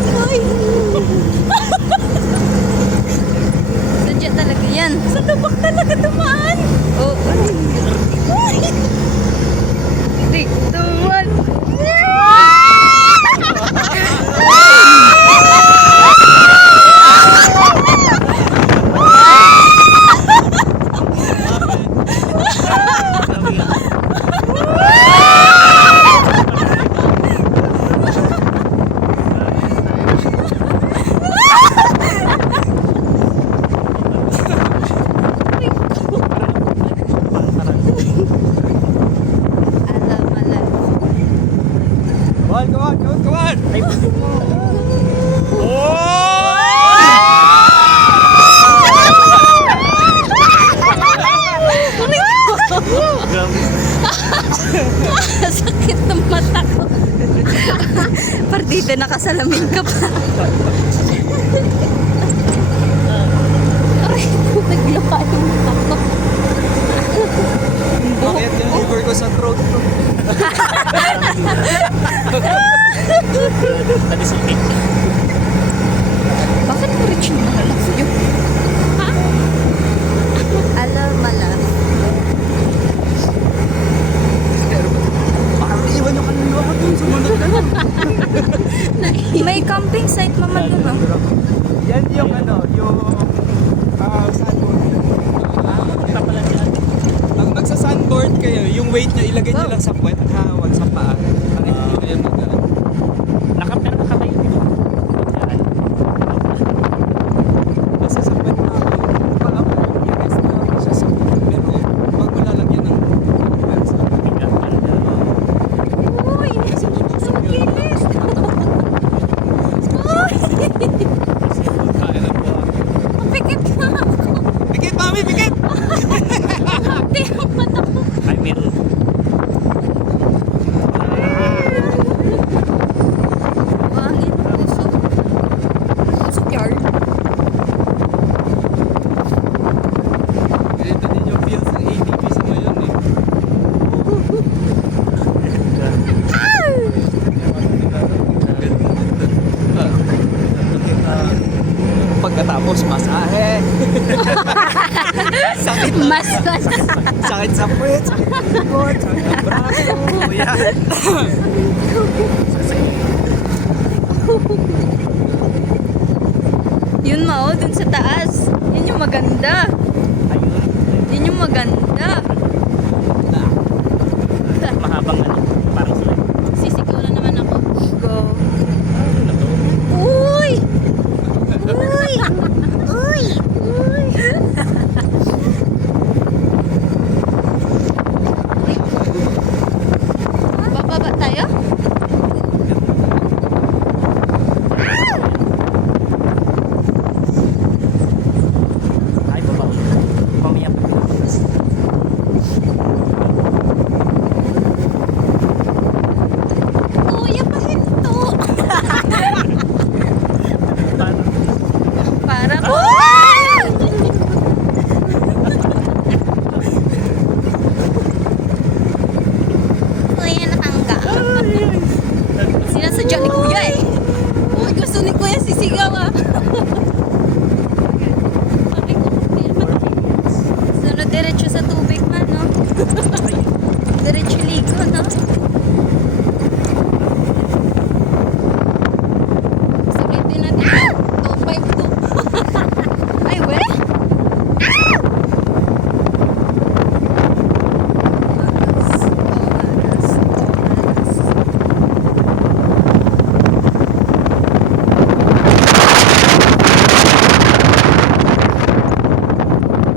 Ay! Sadya talaga yan. Sa lubak talaga dumaan. Oo. Ay! 3, 2, 1. Come on! Sakit ng mata ko. Partida nakasalamin ka pa. Aray, nagluka yung mata ko. Bakit yung liver ko sa throat ko? Bakit mo rin yung mahalaf yun? Ha? Alam, malaf. Parang iwan yung kanila ko dun. Sumunod na lang. May camping site naman doon, ah. Yan yung ano, yung sandboard. Pag magsa-sandboard kayo, yung weight nyo ilagay nyo lang sa puwet at hawak sa paa. Para hindi kayo mag-ano. Nakapera ka kayo. Kasi sa puwet na pala ko yung rest na lang siya sa puwet. Pero wag mo lalagyan ng puwet sa Uy! kasi tutusok yun. Kilis! Uy! Pikit na ako. Pikit, mami! Pikit! Hindi ang mata ko. Ay, meron. Wangin. Usok. Usok yard. Ganito din yung feels ng ATV sa ngayon eh. Pagkatapos, masahe. Sakit na. Mas. Sakit sa puwet, sakit sa likod, sakit sa braso. Yan. Yun mao, dun sa taas. Yun yung maganda. Ayun. Yun yung maganda. Mahabang ano. Parang sila. Sisigaw na naman ako. Go. Ano na to? Uy! Uy! Uy! Uy! Bababa tayo? Ay, babaw. Mamaya pa pinapos. Kuya, pahinto! Paano? Para po! Kuya, nakangga. Sinasadya ni Kuya eh. Uy, gusto ni Kuya sisigaw ah. Sunod diretso sa tubig man, no? Diretso ligo, no? Sulitin natin. Ah! 252. Ay, we? Ah!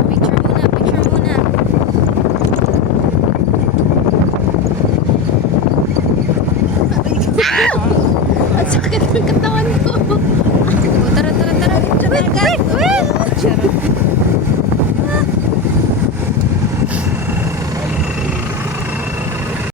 Picture muna, picture muna. Ang sakit ng katawan ko. Tara, tara, tara. Wait, wait, wait.